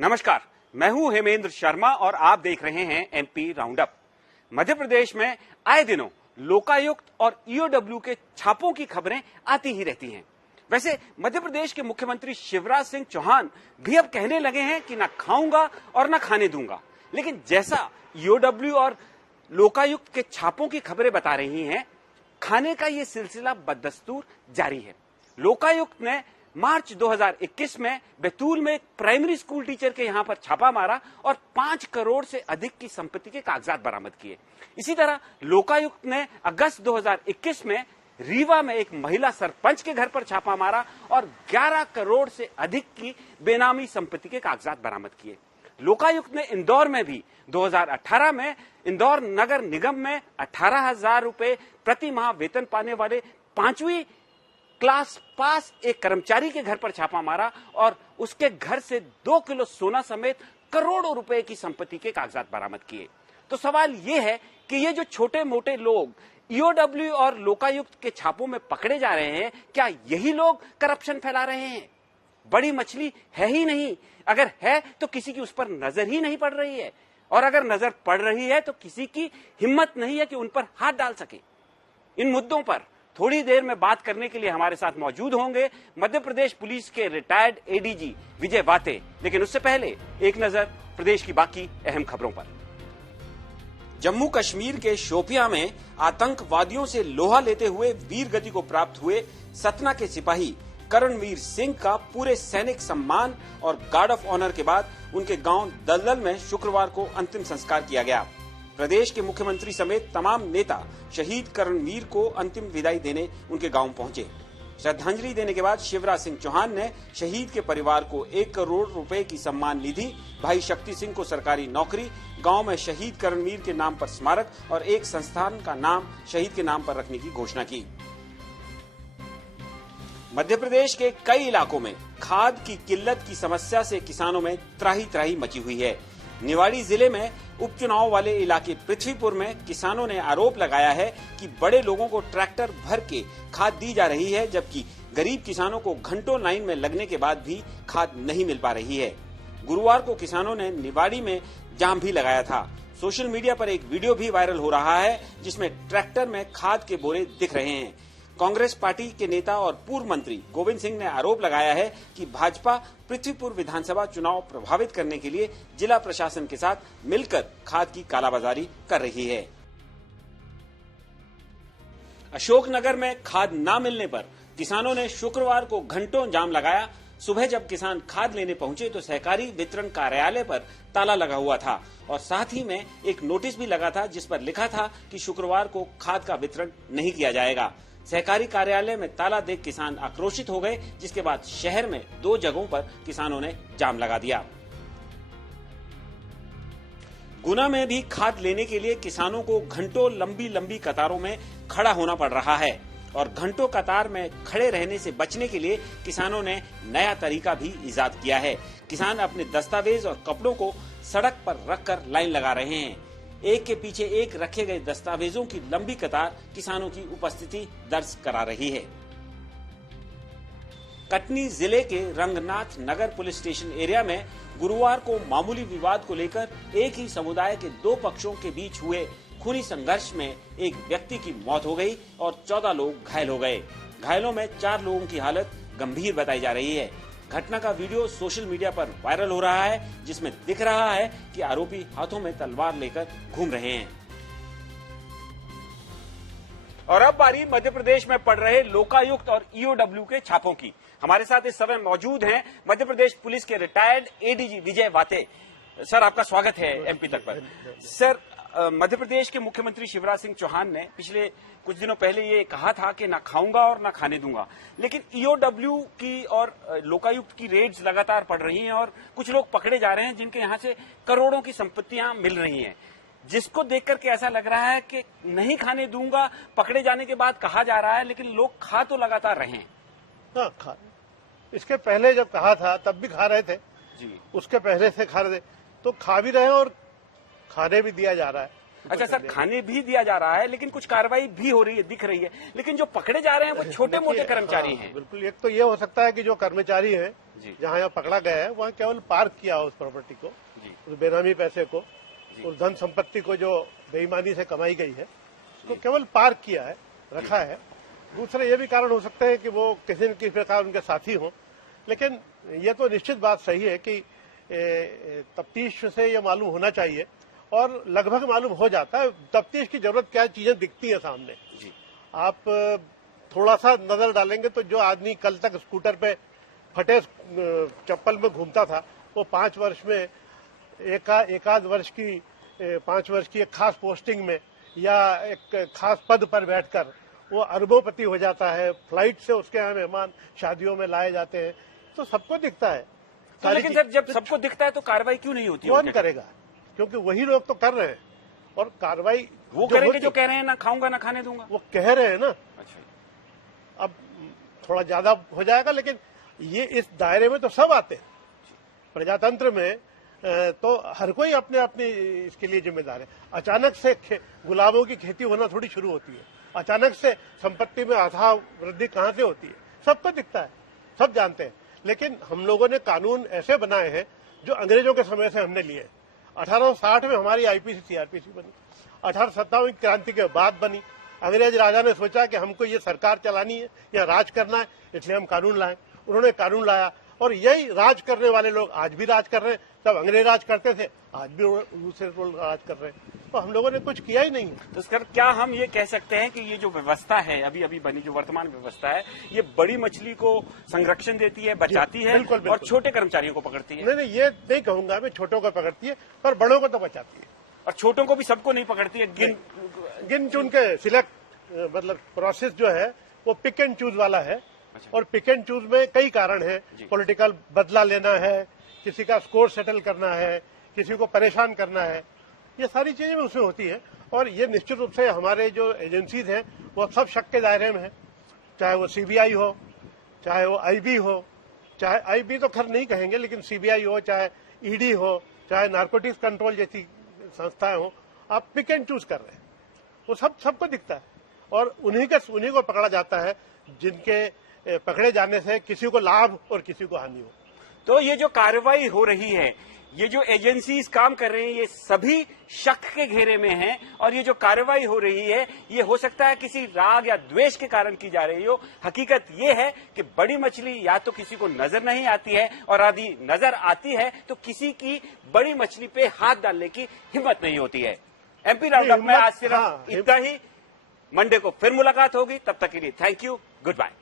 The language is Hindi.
नमस्कार, मैं हूं हेमेंद्र शर्मा और आप देख रहे हैं MP round up. Madhya Pradesh में आए दिनों लोकायुक्त और ईओडब्ल्यू के छापों की खबरें आती ही रहती हैं। वैसे मध्य प्रदेश के मुख्यमंत्री शिवराज सिंह चौहान भी अब कहने लगे हैं कि ना खाऊंगा और ना खाने दूंगा। लेकिन जैसा ईओडब्ल्यू और लोकायुक्त के छापों की खबरें बता रही हैं, खाने का ये सिलसिला बदस्तूर जारी है। लोकायुक्त ने मार्च 2021 में बैतूल में एक प्राइमरी स्कूल टीचर के यहां पर छापा मारा और 5 करोड़ से अधिक की संपत्ति के कागजात बरामद किए। इसी तरह लोकायुक्त ने अगस्त 2021 में रीवा में एक महिला सरपंच के घर पर छापा मारा और 11 करोड़ से अधिक की बेनामी संपत्ति के कागजात बरामद किए। लोकायुक्त ने इंदौर में भी 2018 में इंदौर नगर निगम में 18,000 रुपए प्रति माह वेतन पाने वाले 5वीं क्लास पास एक कर्मचारी के घर पर छापा मारा और उसके घर से 2 किलो सोना समेत करोड़ों रुपए की संपत्ति के कागजात बरामद किए। तो सवाल यह है कि ये जो छोटे मोटे लोग ईओडब्ल्यू और लोकायुक्त के छापों में पकड़े जा रहे हैं, क्या यही लोग करप्शन फैला रहे हैं? बड़ी मछली है ही नहीं। अगर है तो किसी की उस पर नजर ही नहीं पड़ रही है, और अगर नजर पड़ रही है तो किसी की हिम्मत नहीं है कि उन पर हाथ डाल सके। इन मुद्दों पर थोड़ी देर में बात करने के लिए हमारे साथ मौजूद होंगे मध्य प्रदेश पुलिस के रिटायर्ड एडीजी विजय वाते। लेकिन उससे पहले एक नजर प्रदेश की बाकी अहम खबरों पर। जम्मू कश्मीर के शोपियां में आतंकवादियों से लोहा लेते हुए वीर गति को प्राप्त हुए सतना के सिपाही करणवीर सिंह का पूरे सैनिक सम्मान और गार्ड ऑफ ऑनर के बाद उनके गांव दलदल में शुक्रवार को अंतिम संस्कार किया गया। प्रदेश के मुख्यमंत्री समेत तमाम नेता शहीद करणवीर को अंतिम विदाई देने उनके गांव पहुंचे। श्रद्धांजलि देने के बाद शिवराज सिंह चौहान ने शहीद के परिवार को 1 करोड़ रुपए की सम्मान निधि, भाई शक्ति सिंह को सरकारी नौकरी, गांव में शहीद करणवीर के नाम पर स्मारक और एक संस्थान का नाम शहीद के नाम पर रखने की घोषणा की। मध्य प्रदेश के कई इलाकों में खाद की किल्लत की समस्या से किसानों में त्राही त्राही मची हुई है। निवाड़ी जिले में उपचुनाव वाले इलाके पृथ्वीपुर में किसानों ने आरोप लगाया है कि बड़े लोगों को ट्रैक्टर भर के खाद दी जा रही है, जबकि गरीब किसानों को घंटों लाइन में लगने के बाद भी खाद नहीं मिल पा रही है। गुरुवार को किसानों ने निवाड़ी में जाम भी लगाया था। सोशल मीडिया पर एक वीडियो भी वायरल हो रहा है जिसमें ट्रैक्टर में खाद के बोरे दिख रहे हैं। कांग्रेस पार्टी के नेता और पूर्व मंत्री गोविंद सिंह ने आरोप लगाया है कि भाजपा पृथ्वीपुर विधानसभा चुनाव प्रभावित करने के लिए जिला प्रशासन के साथ मिलकर खाद की कालाबाजारी कर रही है। अशोकनगर में खाद न मिलने पर किसानों ने शुक्रवार को घंटों जाम लगाया। सुबह जब किसान खाद लेने पहुंचे तो सहकारी वितरण कार्यालय पर ताला लगा हुआ था और साथ ही में एक नोटिस भी लगा था जिस पर लिखा था कि शुक्रवार को खाद का वितरण नहीं किया जाएगा। सहकारी कार्यालय में ताला देख किसान आक्रोशित हो गए, जिसके बाद शहर में 2 जगहों पर किसानों ने जाम लगा दिया। गुना में भी खाद लेने के लिए किसानों को घंटों लंबी कतारों में खड़ा होना पड़ रहा है और घंटों कतार में खड़े रहने से बचने के लिए किसानों ने नया तरीका भी इजाद किया है। किसान अपने दस्तावेज और कपड़ों को सड़क पर रखकर लाइन लगा रहे हैं। एक के पीछे एक रखे गए दस्तावेजों की लंबी कतार किसानों की उपस्थिति दर्ज करा रही है। कटनी जिले के रंगनाथ नगर पुलिस स्टेशन एरिया में गुरुवार को मामूली विवाद को लेकर एक ही समुदाय के 2 पक्षों के बीच हुए खूनी संघर्ष में एक व्यक्ति की मौत हो गई और 14 लोग घायल हो गए। घायलों में 4 लोगों की हालत गंभीर बताई जा रही है। घटना का वीडियो सोशल मीडिया पर वायरल हो रहा है जिसमें दिख रहा है कि आरोपी हाथों में तलवार लेकर घूम रहे हैं। और अब बारी मध्य प्रदेश में पड़ रहे लोकायुक्त और ईओडब्ल्यू के छापों की। हमारे साथ इस समय मौजूद हैं मध्य प्रदेश पुलिस के रिटायर्ड एडीजी विजय वाते। सर, आपका स्वागत है एमपी तक पर। सर, मध्य प्रदेश के मुख्यमंत्री शिवराज सिंह चौहान ने पिछले कुछ दिनों पहले ये कहा था कि ना खाऊंगा और ना खाने दूंगा, लेकिन ईओडब्ल्यू की और लोकायुक्त की रेड्स लगातार पड़ रही हैं और कुछ लोग पकड़े जा रहे हैं जिनके यहां से करोड़ों की संपत्तियां मिल रही हैं, जिसको देख करके ऐसा लग रहा है कि नहीं खाने दूंगा पकड़े जाने के बाद कहा जा रहा है, लेकिन लोग खा तो लगातार रहे हैं। हाँ, इसके पहले जब कहा था तब भी खा रहे थे जी, उसके पहले से खा रहे थे तो खा भी रहे हैं और खाने भी दिया जा रहा है। अच्छा सर, खाने भी दिया जा रहा है लेकिन कुछ कार्रवाई भी हो रही है, दिख रही है, लेकिन जो पकड़े जा रहे हैं वो छोटे मोटे कर्मचारी हैं। बिल्कुल, एक तो ये हो सकता है कि जो कर्मचारी हैं जहाँ यहाँ पकड़ा गया है वहाँ केवल पार्क किया उस प्रॉपर्टी को, उस बेनामी पैसे को, उस धन संपत्ति को जो बेईमानी से कमाई गई है उसको केवल पार्क किया है, रखा है। दूसरे ये भी कारण हो सकते हैं कि वो किसी न किसी प्रकार उनके साथी हों, लेकिन ये तो निश्चित बात सही है कि तफ्तीश से ये मालूम होना चाहिए और लगभग मालूम हो जाता है। तफ्तीश की जरूरत क्या, चीजें दिखती है सामने। आप थोड़ा सा नजर डालेंगे तो जो आदमी कल तक स्कूटर पे फटे चप्पल में घूमता था वो 5 वर्ष में एकाध वर्ष की 5 वर्ष की एक खास पोस्टिंग में या एक खास पद पर बैठकर वो अरबोपति हो जाता है। फ्लाइट से उसके यहाँ मेहमान शादियों में लाए जाते हैं, तो सबको दिखता है। तो लेकिन सर जब सबको दिखता है तो कार्रवाई क्यों नहीं होती? कौन करेगा? क्योंकि वही लोग तो कर रहे हैं और कार्रवाई वो करेंगे जो कह रहे हैं ना खाऊंगा ना खाने दूंगा, वो कह रहे हैं ना। अच्छा, अब थोड़ा ज्यादा हो जाएगा, लेकिन ये इस दायरे में तो सब आते हैं। प्रजातंत्र में तो हर कोई अपने अपने इसके लिए जिम्मेदार है। अचानक से गुलाबों की खेती होना थोड़ी शुरू होती है, अचानक से संपत्ति में अथाह वृद्धि कहां से होती है, सबको दिखता है, सब जानते हैं। लेकिन हम लोगों ने कानून ऐसे बनाए हैं जो अंग्रेजों के समय से हमने लिए। 1860 में हमारी आईपीसी सीआरपीसी बनी, 1857 की क्रांति के बाद बनी। अंग्रेज राजा ने सोचा कि हमको ये सरकार चलानी है या राज करना है, इसलिए हम कानून लाए। उन्होंने कानून लाया और यही राज करने वाले लोग आज भी राज कर रहे हैं। तब अंग्रेज राज करते थे, आज भी दूसरे लोग राज कर रहे हैं, तो हम लोगों ने कुछ किया ही नहीं। तो सर क्या हम ये कह सकते हैं कि ये जो व्यवस्था है अभी अभी बनी, जो वर्तमान व्यवस्था है, ये बड़ी मछली को संरक्षण देती है, बचाती है, बिल्कुल, बिल्कुल। और छोटे कर्मचारियों को पकड़ती है? नहीं, ये नहीं कहूंगा मैं, छोटों को पकड़ती है पर बड़ों को तो बचाती है। और छोटों को भी सबको नहीं पकड़ती है, गिन चुन के सिलेक्ट, मतलब प्रोसेस जो है वो पिक एंड चूज वाला है। और पिक एंड चूज में कई कारण है। पॉलिटिकल बदला लेना है, किसी का स्कोर सेटल करना है, किसी को परेशान करना है, ये सारी चीजें उसमें होती है। और ये निश्चित रूप से हमारे जो एजेंसीज हैं वो सब शक के दायरे में है, चाहे वो सीबीआई हो, चाहे वो आईबी हो, चाहे आईबी तो खैर नहीं कहेंगे, लेकिन सीबीआई हो, चाहे ईडी हो, चाहे नारकोटिक्स कंट्रोल जैसी संस्थाएं हो। आप पिक एंड चूज कर रहे हैं, वो सबको दिखता है और उन्हीं को पकड़ा जाता है जिनके पकड़े जाने से किसी को लाभ और किसी को हानि हो। तो ये जो कार्रवाई हो रही है, ये जो एजेंसीज काम कर रहे हैं, ये सभी शक के घेरे में हैं और ये जो कार्रवाई हो रही है ये हो सकता है किसी राग या द्वेष के कारण की जा रही हो। हकीकत ये है कि बड़ी मछली या तो किसी को नजर नहीं आती है और यदि नजर आती है तो किसी की बड़ी मछली पे हाथ डालने की हिम्मत नहीं होती है। एमपी राउंडअप में आज सिर्फ इतना ही। मंडे को फिर मुलाकात होगी, तब तक के लिए थैंक यू, गुड बाय।